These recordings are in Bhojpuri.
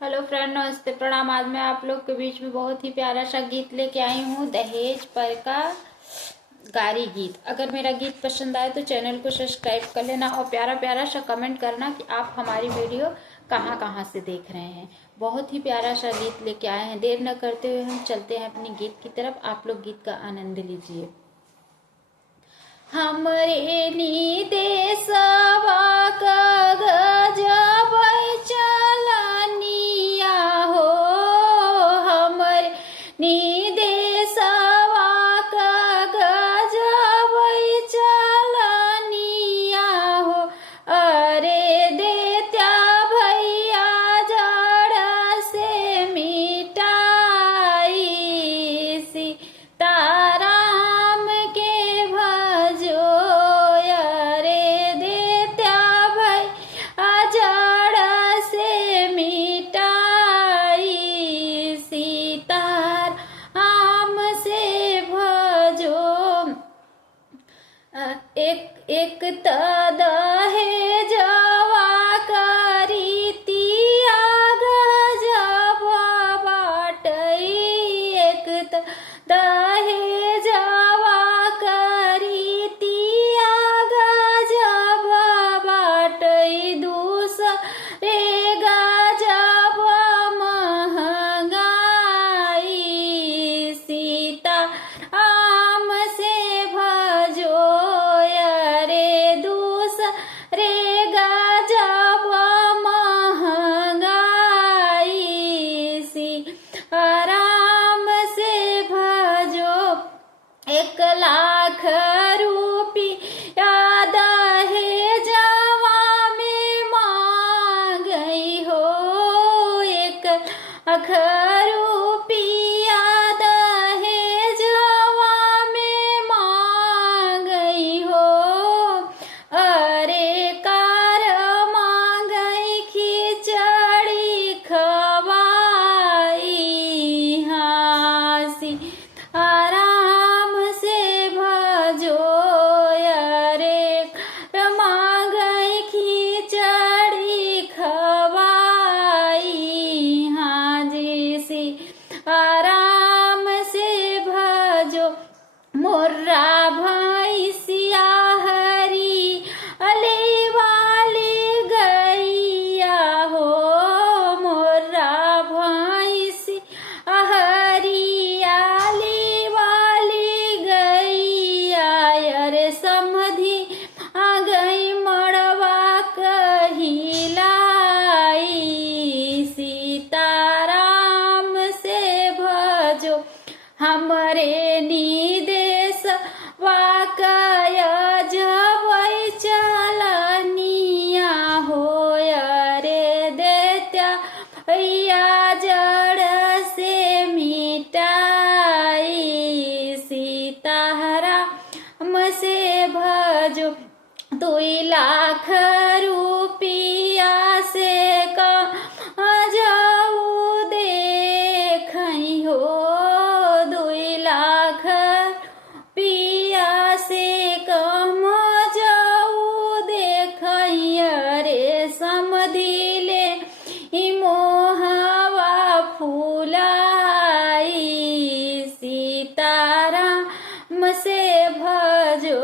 हेलो फ्रेंड, नमस्ते, प्रणाम। आज मैं आप लोग के बीच में बहुत ही प्यारा सा गीत लेके आई हूँ, दहेज पर का गारी गीत। अगर मेरा गीत पसंद आए तो चैनल को सब्सक्राइब कर लेना और प्यारा प्यारा सा कमेंट करना कि आप हमारी वीडियो कहाँ कहाँ से देख रहे हैं। बहुत ही प्यारा सा गीत लेके आए हैं। देर न करते हुए हम चलते हैं अपनी गीत की तरफ। आप लोग गीत का आनंद लीजिए। हमरे नी देशवा का गजब चलनिया हो, हमरे नी देशवा का गजब चलनिया हो। अरे देत्या भैया जड़ से मिटाई सीताराम के भजो। अरे देत्या भैया जड़ से मिटाई सीताराम से भजो। एक दहेजवा करी तिया गजब बाटई। एक दहेजवा करी तिया गजब बाटई। दूसरे गजब महंगाई सीताराम से भजो। अरे दूसरे गजब महंगाई सीताराम से भजो। 1,00,000 रुपया दहेजवा में मांगई हो। 1,00,000 रुपया दहेजवा में मांगई हो। अरे कार मांगई खिचड़ी खवाई। हाँसी आराम से भजो। अरे मांगई खिचड़ी खवाई। हाँ जी सी आराम से भजो। मोर्रा भैंसिया हरी अले वाली गैया हो। मोर्रा भैंसिया हरी अले वाली गैया। अरे समधि आ गई मड़वा कहिलाई सीताराम से भजो। हमरे निदेश वाकय जब चलनिया हो। अरे देत्या भैया जड़ से मिटाई सीताराम से भजो। 2,00,000 रुपया से कम जाऊ देखई हो। 2,00,000 रुपया से कम जाऊ देखई। अरे समधिले मोहवा फूलाई सीताराम से भजो।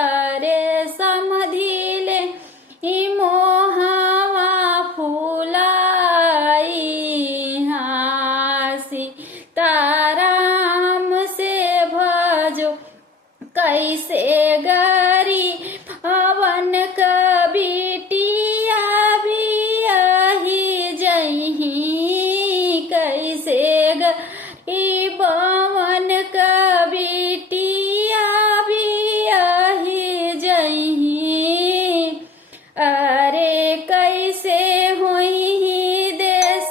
अरे समधिले मोहवा फूलाई। हाँ सीताराम से भजो। कैसे गरी अवन कबिटिया भी यही जही। कैसे गरी बवन कबिटिया भी यही जही। अरे कैसे हुई देश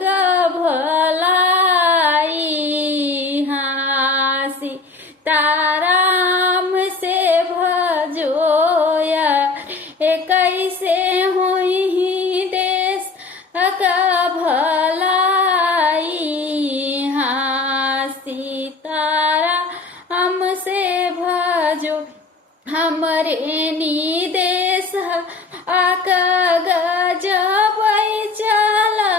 का भलाई। हाँ सीताराम से भजो। ये कैसे हुई देश का भलाई। हाँ सीताराम से भजो। हमरे नी देश आका गजब चला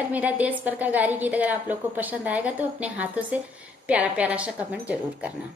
अगर मेरा देश पर का गारी गीत अगर आप लोग को पसंद आएगा तो अपने हाथों से प्यारा प्यारा सा कमेंट जरूर करना।